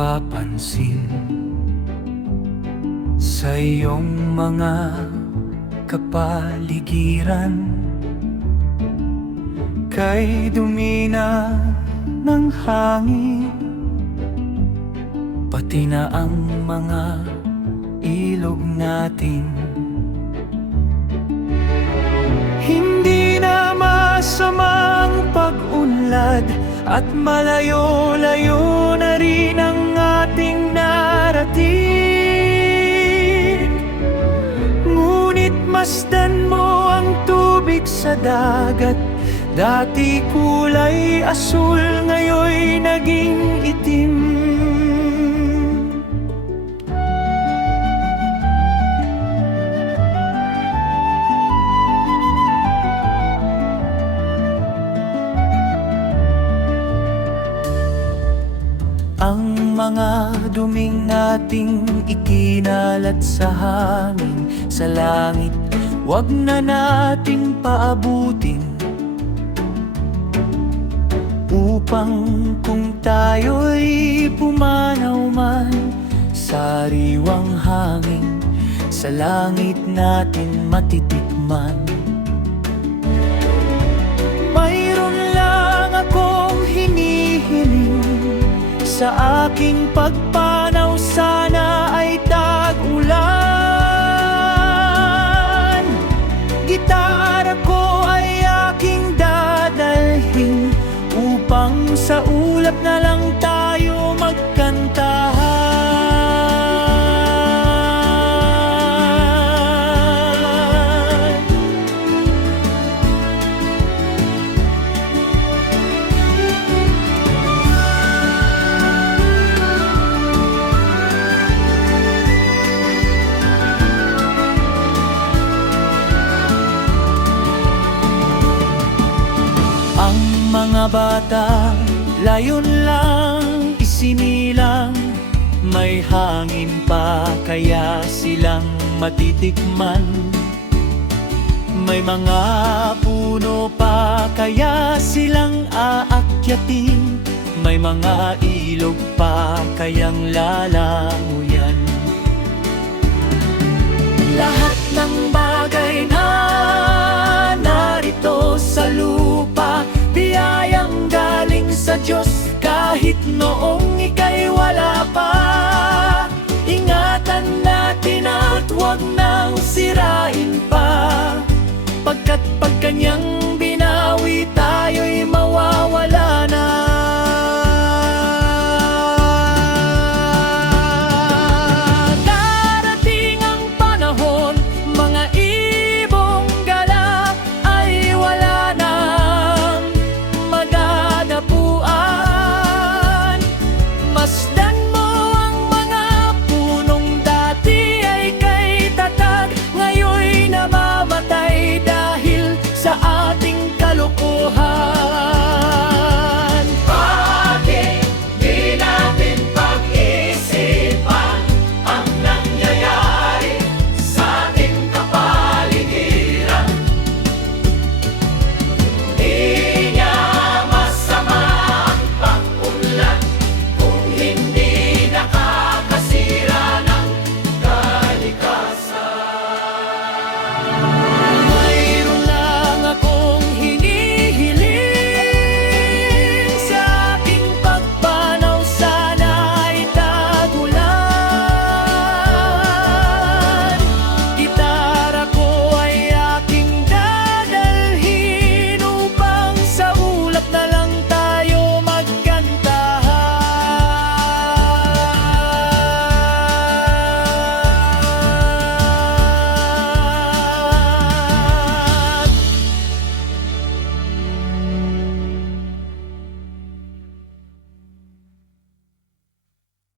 napapansin sa iyong mga kapaligiran. Kay dumi na ng hangin, pati na ang mga ilog natin. Hindi na masamang pag-unlad at malayo-layo na rin ang ating narating. Ngunit masdan mo ang tubig sa dagat. Dati kulay asul, ngayon'y naging itim. Ang mga duming nating ikinalat sa hangin, sa langit, wag na nating paabutin, upang kung tayo'y pumanaw man sa sariwang hangin, sa langit natin matitikman. Mayroon lang akong hinihiling sa aking pagpanaw, sana ay tag-ulan. Gitara ko ay aking dadalhin, upang sa ulap na lang tayo magkantahan. Ang mga bata, layon lang isinilang, may hangin pa kaya silang matitikman. May mga puno pa kaya silang aakyatin, may mga ilog pa kayang lalamuyin.